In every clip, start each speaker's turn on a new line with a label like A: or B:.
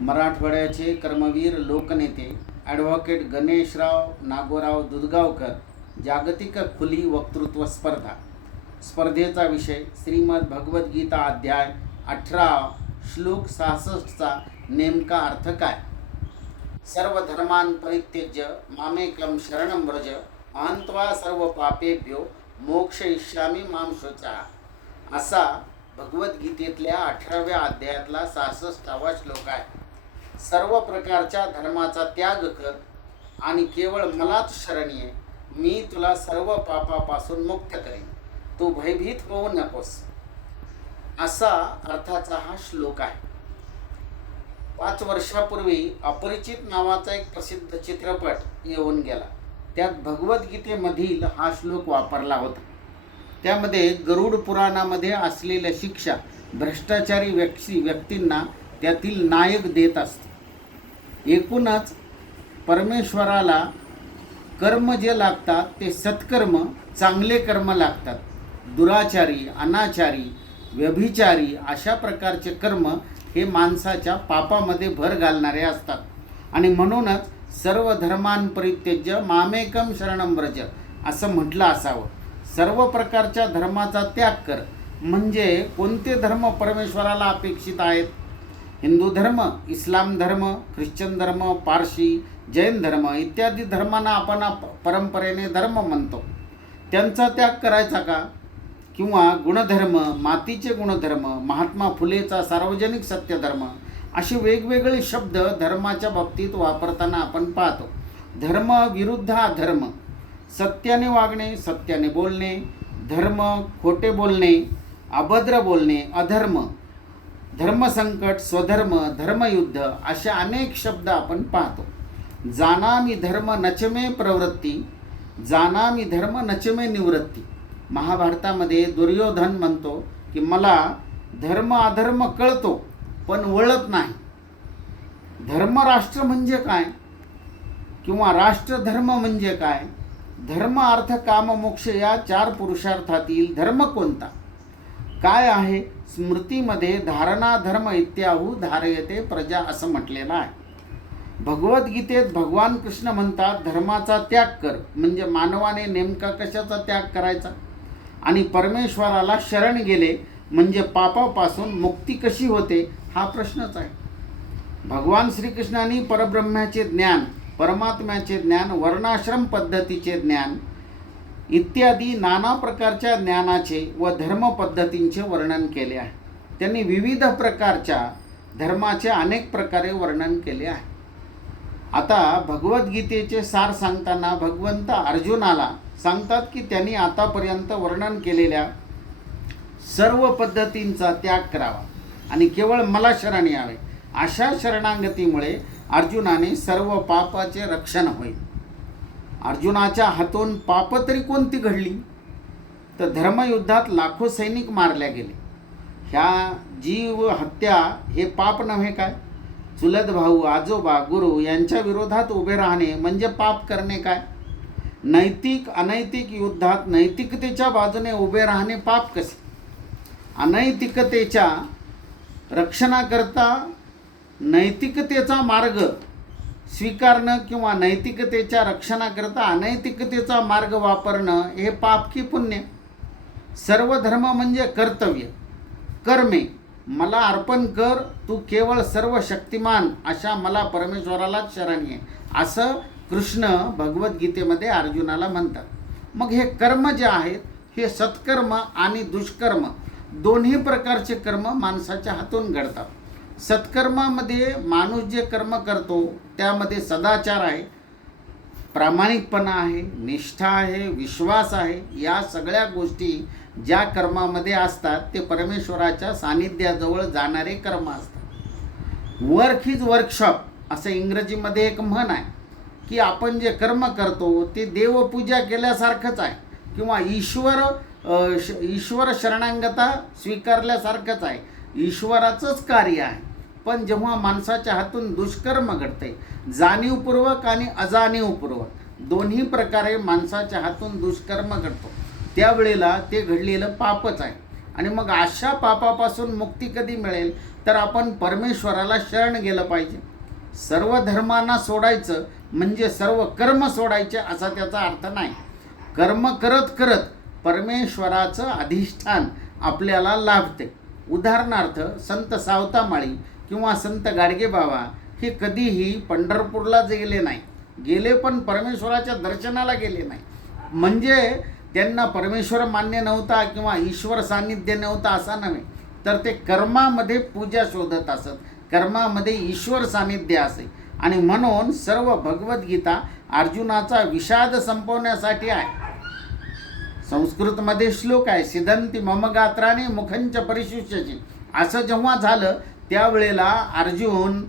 A: मराठवाड्याचे कर्मवीर लोकनेते ॲडव्होकेट गणेशराव नागोराव दुधगावकर जागतिक खुली वक्तृत्व स्पर्धा. स्पर्धेचा विषय श्रीमद भगवद्गीता अध्याय अठरा श्लोक सहासष्टचा नेमका अर्थ काय? सर्व धर्मान परित्यज्य मामेकम शरणं व्रज अहंत्वा सर्व पापेभ्यो मोक्ष इष्यामी माम शोचा. असा भगवद्गीतेतल्या अठराव्या अध्यायातला सहासष्टावा श्लोक आहे. सर्व प्रकारच्या धर्माचा त्याग कर आणि केवळ मलाच शरण ये मी तुला सर्व पापापासून मुक्त करेन. तू भयभीत होऊ नकोस. असा अर्थाचा हा श्लोक आहे. पाच वर्षापूर्वी अपरिचित नावाचा एक प्रसिद्ध चित्रपट येऊन गेला. त्यात भगवद्गीतेमधील हा श्लोक वापरला होता. त्यामध्ये गरुड पुराणामध्ये असलेल्या शिक्षा भ्रष्टाचारी व्यक्ती व्यक्तींना त्यातील नायक देत असतो. एकूणच परमेश्वराला कर्म जे लागतात ते सत्कर्म चांगले कर्म लागतात. दुराचारी अनाचारी व्यभिचारी अशा प्रकारचे कर्म हे माणसाच्या पापामध्ये भर घालणारे असतात. आणि म्हणूनच सर्व धर्मांपरित्यज्य मामेकम शरणम व्रज असं म्हटलं असावं. सर्व प्रकारच्या धर्माचा त्याग कर. म्हणजे कोणते धर्म परमेश्वराला अपेक्षित आहेत? हिंदू धर्म इस्लाम धर्म ख्रिश्चन धर्म पारशी जैन धर्म इत्यादी धर्मांना आपण आप- परंपरेने धर्म म्हणतो. त्यांचा त्याग करायचा का? किंवा गुणधर्म मातीचे गुणधर्म महात्मा फुलेचा सार्वजनिक सत्यधर्म असे वेगवेगळे शब्द धर्माच्या बाबतीत वापरताना आपण पाहतो. धर्म विरुद्ध अधर्म. सत्याने वागणे सत्याने बोलणे. धर्म खोटे बोलणे अभद्र बोलणे अधर्म. धर्मसंकट स्वधर्म धर्मयुद्ध अशा अनेक शब्द आपण पाहतो. जानामी धर्म नचमे प्रवृत्ती जानामी धर्म नचमे निवृत्ती. महाभारतामध्ये दुर्योधन म्हणतो की मला धर्म अधर्म कळतो पण वळत नाही. धर्मराष्ट्र म्हणजे काय? किंवा राष्ट्रधर्म म्हणजे काय? धर्म अर्थ काम मोक्ष या चार पुरुषार्थातील धर्म कोणता? काय आहे? स्मृतीमध्ये धारणा धर्म इत्याहू धारयते प्रजा असं म्हटलेलं आहे. भगवद्गीतेत भगवान कृष्ण म्हणतात धर्माचा त्याग कर. म्हणजे मानवाने नेमका कशाचा त्याग करायचा? आणि परमेश्वराला शरण गेले म्हणजे पापापासून मुक्ती कशी होते? हा प्रश्नच आहे. भगवान श्रीकृष्णाने परब्रह्माचे ज्ञान परमात्म्याचे ज्ञान वर्णाश्रम पद्धतीचे ज्ञान इत्यादी नाना प्रकारच्या ज्ञानाचे व धर्मपद्धतींचे वर्णन केले आहे. त्यांनी विविध प्रकारच्या धर्माचे अनेक प्रकारे वर्णन केले आहे. आता भगवद्गीतेचे सार सांगताना भगवंत अर्जुनाला सांगतात की त्यांनी आतापर्यंत वर्णन केलेल्या सर्व पद्धतींचा त्याग करावा आणि केवळ मला शरण यावे. अशा शरणागतीमुळे अर्जुनाने सर्व पापाचे रक्षण होईल. अर्जुनाच्या हातून पाप तरी कोणती घडली? तर धर्मयुद्धात लाखो सैनिक मारल्या गेले. ह्या जीव हत्या हे पाप नव्हे काय? चुलत भाऊ आजोबा गुरु यांच्या विरोधात उभे राहणे म्हणजे पाप करणे काय? नैतिक अनैतिक युद्धात नैतिकतेच्या बाजूने उभे राहणे पाप कसे? अनैतिकतेच्या रक्षणाकरता नैतिकतेचा मार्ग स्वीकारणं किंवा नैतिकतेच्या रक्षणाकरता अनैतिकतेचा मार्ग वापरणं हे पाप की पुण्य? सर्व धर्म म्हणजे कर्तव्य. कर्मे मला अर्पण कर तू केवळ सर्व शक्तिमान अशा मला परमेश्वरालाच शरण ये असं कृष्ण भगवद्गीतेमध्ये अर्जुनाला म्हणतात. मग हे कर्म जे आहेत हे सत्कर्म आणि दुष्कर्म दोन्ही प्रकारचे कर्म माणसाच्या हातून घडतात. सत्कर्मामध्ये माणूस जे कर्म करतो त्यामध्ये सदाचार आहे प्रामाणिकपणा आहे निष्ठा आहे विश्वास आहे या सगळ्या गोष्टी ज्या कर्मामध्ये असतात ते परमेश्वराच्या सानिध्याजवळ जाणारे कर्म असतात. वर्क इज वर्कशॉप असं इंग्रजीमध्ये एक म्हण आहे की आपण जे कर्म करतो ते देवपूजा केल्यासारखंच आहे किंवा ईश्वर श ईश्वर शरणांगता स्वीकारल्यासारखंच आहे ईश्वराचंच कार्य आहे. पण जेव्हा माणसाच्या हातून दुष्कर्म घडते जाणीवपूर्वक आणि अजाणीवपूर्वक दोन्ही प्रकारे माणसाच्या हातून दुष्कर्म घडतो. त्यावेळेला ते घडलेलं पापच आहे. आणि मग अशा पापापासून मुक्ती कधी मिळेल? तर आपण परमेश्वराला शरण गेलं पाहिजे. सर्व धर्मांना सोडायचं म्हणजे सर्व कर्म सोडायचे असा त्याचा अर्थ नाही. कर्म करत करत परमेश्वराचं अधिष्ठान आपल्याला लाभते. उदाहरणार्थ संत सावतामाळी किंवा संत गाडगे बाबा हे कधीही पंढरपूरला गेले नाही. गेले पण परमेश्वराच्या दर्शनाला गेले नाही. म्हणजे त्यांना परमेश्वर मान्य नव्हता किंवा ईश्वर सान्निध्य नव्हता असा नव्हे. तर ते कर्मामध्ये पूजा शोधत असत. कर्मामध्ये ईश्वर सान्निध्य असे. आणि म्हणून सर्व भगवद्गीता अर्जुनाचा विषाद संपवण्यासाठी आहे. संस्कृतमध्ये श्लोक आहे सिद्धंती मम गात्राने मुखंच परिशुष्यची असं जेव्हा झालं त्यावेळेला अर्जुन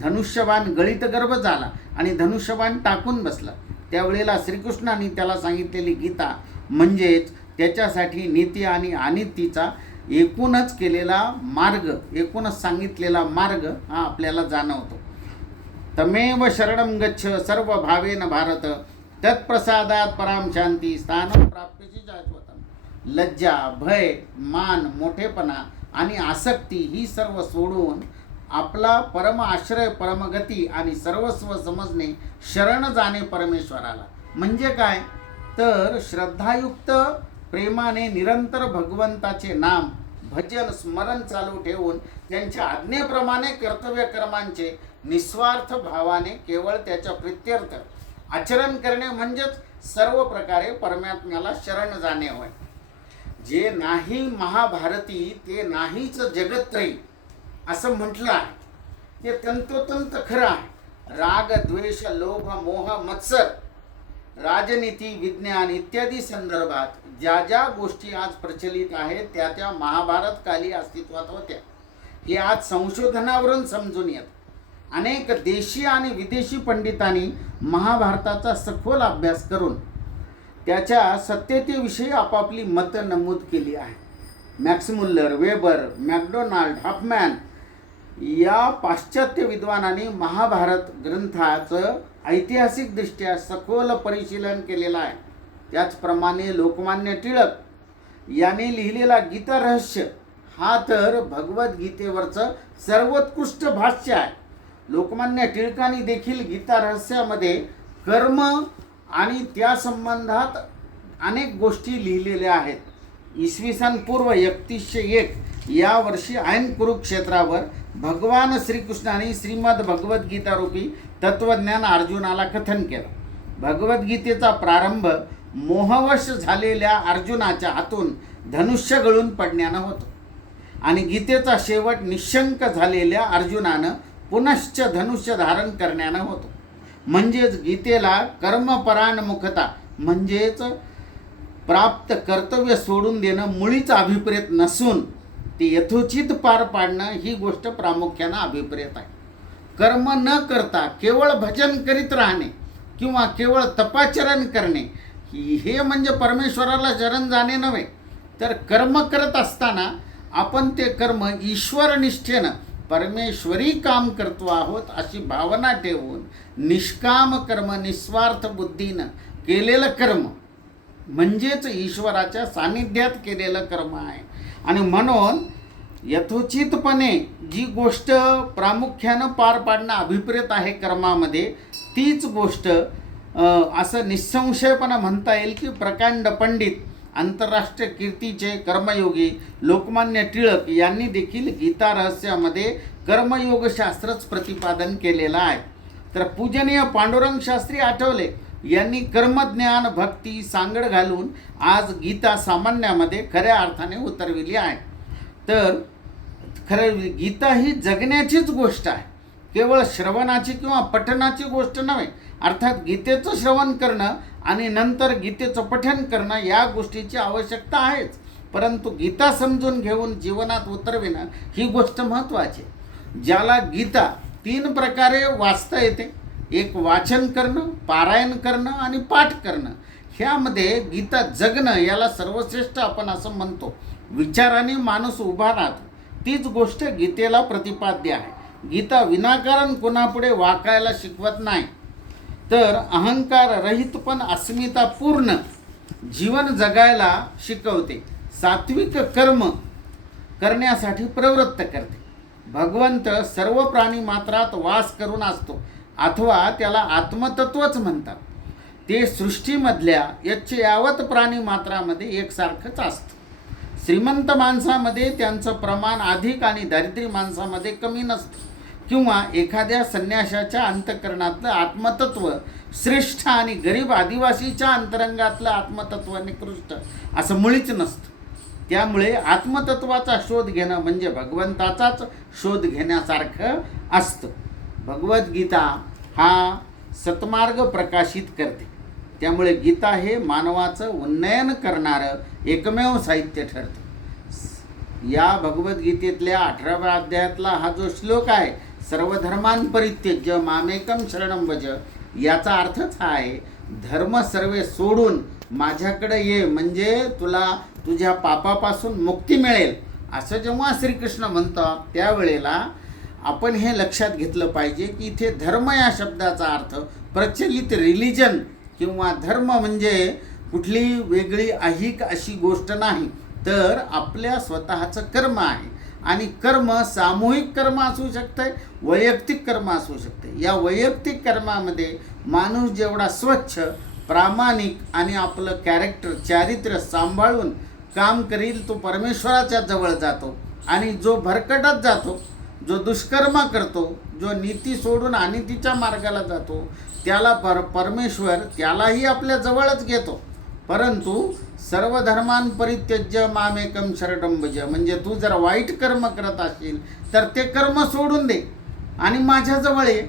A: धनुष्यबाण गळित गर्भ झाला आणि धनुष्यबाण टाकून बसला. त्यावेळेला श्रीकृष्णाने त्याला सांगितलेली गीता म्हणजेच त्याच्यासाठी नीती आणि अनितीचा एकूणच केलेला मार्ग एकूणच सांगितलेला मार्ग हा आपल्याला जाणवतो. तमेव शरणम गच्छ सर्व भावेन भारत. तत्प्रसादात पराम शांती स्थान प्राप्तीची शाश्वतम लज्जा भय मान मोठेपणा आणि आसक्ती ही सर्व सोडून आपला परम आश्रय परमगती आणि सर्वस्व समजणे शरण जाणे परमेश्वराला. म्हणजे काय? तर श्रद्धायुक्त प्रेमाने निरंतर भगवंताचे नाम भजन स्मरण चालू ठेवून त्यांच्या आज्ञेप्रमाणे कर्तव्य कर्मांचे निस्वार्थ भावाने केवळ त्याच्या प्रित्यर्थ आचरण करणे म्हणजेच सर्व प्रकारे परमात्म्याला शरण जाणे होय. जे नाही महाभारती ते नाहीच जगत्रयी असं म्हटलं आहे. ते तंतोतंत खरं आहे. राग द्वेष लोभ मोह मत्सर राजनीती विज्ञान इत्यादी संदर्भात ज्या ज्या गोष्टी आज प्रचलित आहेत त्या त्या महाभारतकाली अस्तित्वात होत्या. हे आज संशोधनावरून समजून येत. अनेक देशी आणि विदेशी पंडितांनी महाभारताचा सखोल अभ्यास करून त्याच्या सत्यतेविषयी आपापली मतं नमूद केली आहे मॅक्सिमुल्लर वेबर मॅकडोनाल्ड हॉफमॅन या पाश्चात्य विद्वानांनी महाभारत ग्रंथाचं ऐतिहासिकदृष्ट्या सखोल परिशीलन केलेलं आहे. त्याचप्रमाणे लोकमान्य टिळक याने लिहिलेला गीता रहस्य हा तर भगवद्गीतेवरचं सर्वोत्कृष्ट भाष्य आहे. लोकमान्य टिळकांनी देखील गीता रहस्यामध्ये कर्म आणि त्या संबंधात अनेक गोष्टी लिहिलेल्या आहेत. इसवी सन पूर्व एकतीसशे एक या वर्षी ऐन कुरुक्षेत्रावर भगवान श्रीकृष्णाने श्रीमद भगवद्गीतारूपी तत्वज्ञान अर्जुनाला कथन केलं. भगवद्गीतेचा प्रारंभ मोहवश झालेल्या अर्जुनाच्या हातून धनुष्य गळून पडण्यानं होतो. आणि गीतेचा शेवट निशंक झालेल्या अर्जुनानं पुनश्च धनुष्य धारण करण्यानं होतो. म्हणजेच गीतेला कर्मपराणमुखता म्हणजेच प्राप्त कर्तव्य सोडून देणं मुळीच अभिप्रेत नसून ते यथोचित पार पाडणं ही गोष्ट प्रामुख्यानं अभिप्रेत आहे. कर्म न करता केवळ भजन करीत राहणे किंवा केवळ तपाचरण करणे हे म्हणजे परमेश्वराला शरण जाणे नव्हे तर कर्म करत असताना आपण ते कर्म ईश्वरनिष्ठेनं परमेश्वरी काम करतो आहोत अशी भावना ठेवून निष्काम कर्म निस्वार्थ बुद्धीनं केलेलं कर्म म्हणजेच ईश्वराच्या सानिध्यात केलेलं कर्म आहे. आणि म्हणून यथोचितपणे जी गोष्ट प्रामुख्यानं पार पाडणं अभिप्रेत आहे कर्मामध्ये तीच गोष्ट असं निःसंशयपणा म्हणता येईल की प्रकांड पंडित आंतरराष्ट्रीय कीर्तीचे कर्मयोगी लोकमान्य टिळक यांनी देखील गीता रहस्यामध्ये कर्मयोगशास्त्रच प्रतिपादन केलेलं आहे. तर पूजनीय पांडुरंग शास्त्री आठवले यांनी कर्मज्ञान भक्ती सांगड घालून आज गीता सामान्यामध्ये खऱ्या अर्थाने उतरविली आहे. तर खरं गीता ही जगण्याचीच गोष्ट आहे. केवळ श्रवणाची किंवा पठणाची गोष्ट नव्हे अर्थात गीतेचं श्रवण करणं आणि नंतर गीतेचं पठण करणं या गोष्टीची आवश्यकता आहेच. परंतु गीता समजून घेऊन जीवनात उतरविणं ही गोष्ट महत्त्वाची ज्याला गीता तीन प्रकारे वाचता येते. एक वाचन करणं पारायण करणं आणि पाठ करणं. ह्यामध्ये गीता जगणं याला सर्वश्रेष्ठ आपण असं म्हणतो. विचाराने माणूस उभा राहतो. तीच गोष्ट गीतेला प्रतिपाद्य आहे. गीता विनाकारण कोणापुढे वाकायला शिकवत नाही. तर अहंकार रहित पण अस्मितापूर्ण जीवन जगायला शिकवते. सात्विक कर्म करण्यासाठी प्रवृत्त करते. भगवंत सर्व प्राणी मात्रात वास करून असतो अथवा त्याला आत्मतत्वच म्हणतात. ते सृष्टीमधल्या यच्छ यावत प्राणी मात्रामध्ये एकसारखंच असतं. श्रीमंत माणसामध्ये त्यांचं प्रमाण अधिक आणि दारिद्र्य माणसामध्ये कमी नसतं. किंवा एखाद्या संन्याशाच्या अंतकरणातलं आत्मतत्व श्रेष्ठ आणि गरीब आदिवासीच्या अंतरंगातलं आत्मतत्व निकृष्ट असं मुळीच नसतं. त्यामुळे आत्मतत्वाचा शोध घेणं म्हणजे भगवंताचाच शोध घेण्यासारखं असतं. भगवद्गीता हा सत्मार्ग प्रकाशित करते. त्यामुळे गीता हे मानवाचं उन्नयन करणारं एकमेव साहित्य ठरतं. या भगवद्गीतेतल्या अठराव्या अध्यायातला हा जो श्लोक आहे सर्व धर्मांपरित्यज्य मामेकम शरणम भज याचा अर्थच हा आहे धर्म सर्वे सोडून माझ्याकडे ये म्हणजे तुला तुझ्या पापापासून मुक्ती मिळेल. असं जेव्हा श्रीकृष्ण म्हणतात त्यावेळेला आपण हे लक्षात घेतलं पाहिजे की इथे धर्म या शब्दाचा अर्थ प्रचलित रिलिजन किंवा धर्म म्हणजे कुठली वेगळी अहिक अशी गोष्ट नाही तर आपल्या स्वतःचं कर्म आहे. आणि कर्म सामूहिक कर्म असू शकतं वैयक्तिक कर्म असू शकते या वैयक्तिक कर्मामध्ये माणूस जेवढा स्वच्छ प्रामाणिक आणि आपलं कॅरेक्टर चारित्र्य सांभाळून काम करील तो परमेश्वराच्या जवळ जातो. आणि जो भरकटत जातो जो दुष्कर्म करतो जो नीती सोडून अनितीच्या मार्गाला जातो त्याला पर परमेश्वर त्यालाही आपल्या जवळच घेतो. परंतु सर्व धर्मां परित्यज्य मामेकम शरणम भज. म्हणजे तू जर वाईट कर्म करत असशील तर ते कर्म सोडून दे. आणि माझ्याजवळ ये.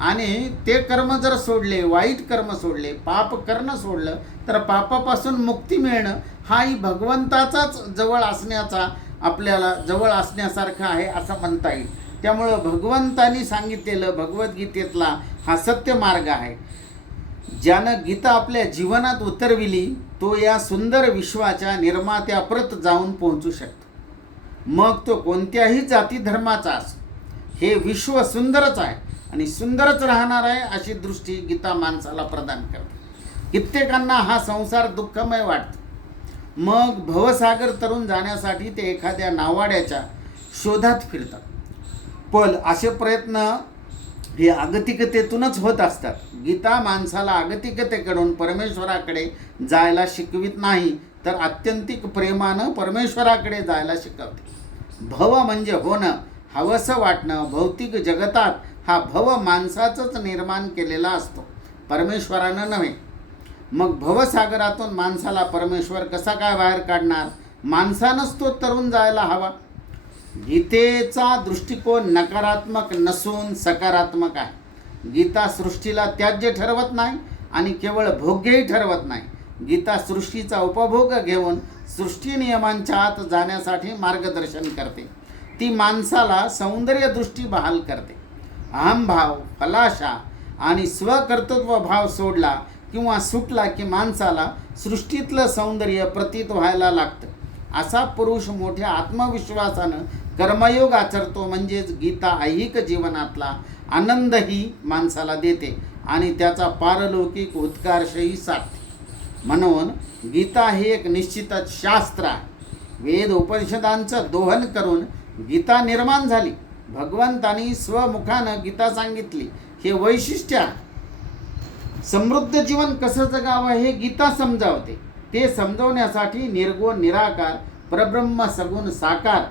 A: आणि ते कर्म जर सोडले वाईट कर्म सोडले पाप करणं सोडलं तर पापापासून मुक्ती मिळणं हाही भगवंताचाच जवळ असण्याचा आपल्याला जवळ असण्यासारखं आहे असं म्हणता येईल. त्यामुळं भगवंतानी सांगितलेलं भगवद्गीतेतला हा सत्य मार्ग आहे. ज्यानं गीता आपल्या जीवनात उतरविली तो या सुंदर विश्वाच्या निर्मात्याप्रत जाऊन पोहोचू शकतो. मग तो कोणत्याही जाती धर्माचा असो. हे विश्व सुंदरच आहे आणि सुंदरच राहणार आहे अशी दृष्टी गीता माणसाला प्रदान करते. कित्येकांना हा संसार दुःखमय वाटतो. मग भवसागर तरुण जाण्यासाठी ते एखाद्या नावाड्याच्या शोधात फिरतात. पण असे प्रयत्न हे आगतिकतेतूनच होत असतात. गीता माणसाला आगतिकतेकडून परमेश्वराकडे जायला शिकवित नाही तर आत्यंतिक प्रेमानं परमेश्वराकडे जायला शिकवते. भव म्हणजे होणं हवंसं वाटणं भौतिक जगतात हा भव माणसाचंच निर्माण केलेला असतो. परमेश्वरानं नव्हे. मग भवसागरातून माणसाला परमेश्वर कसा काय बाहेर काढणार? माणसानंच तो तरुण जायला हवा. गीतेचा दृष्टिकोन नकारात्मक नसून सकारात्मक आहे. गीता सृष्टीला त्याज्य ठरवत नाही आणि केवळ भोग्यही ठरवत नाही. गीता सृष्टीचा उपभोग घेऊन सृष्टी नियमांच्या आत जाण्यासाठी मार्गदर्शन करते. ती माणसाला सौंदर्यदृष्टी बहाल करते. अहमभाव फलाशा आणि स्वकर्तृत्व भाव सोडला किंवा सुटला की माणसाला सृष्टीतलं सौंदर्य प्रतीत व्हायला लागतं. असा पुरुष मोठ्या आत्मविश्वासानं कर्मयोग आचरतो म्हणजेच गीता ऐहिक जीवनातला आनंदही माणसाला देते आणि त्याचा पारलौकिक उत्कर्षही साधते. म्हणून गीता हे एक निश्चितच शास्त्र आहे. वेद उपनिषदांचं दोहन करून गीता निर्माण झाली. भगवंतानी स्वमुखानं गीता सांगितली. हे वैशिष्ट्य आहे. समृद्ध जीवन कसं जगावं हे गीता समजावते. ते समजवण्यासाठी निर्गुण निराकार परब्रह्म सगुण साकार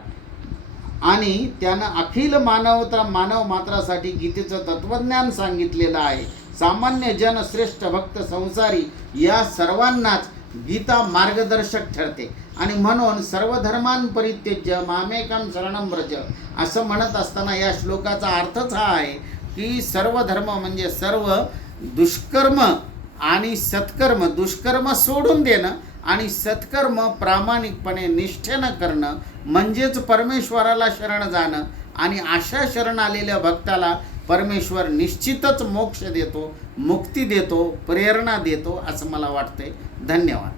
A: आणि त्यानं अखिल मानवता मानव मात्रासाठी गीतेचं तत्वज्ञान सांगितलेलं आहे. सामान्य जन श्रेष्ठ भक्त संसारी या सर्वांनाच गीता मार्गदर्शक ठरते. आणि म्हणून सर्व धर्मां परित्यज्य मामेकम शरणम व्रज. असं म्हणत असताना या श्लोकाचा अर्थच हा आहे की सर्व धर्म म्हणजे सर्व दुष्कर्म आणि सत्कर्म दुष्कर्म सोडून देणं आणि सत्कर्म प्रामाणिकपणे निष्ठेनं करणं म्हणजेच परमेश्वराला शरण जाणं आणि अशा शरण आलेल्या भक्ताला परमेश्वर निश्चितच मोक्ष देतो मुक्ती देतो प्रेरणा देतो असं मला वाटतंय. धन्यवाद.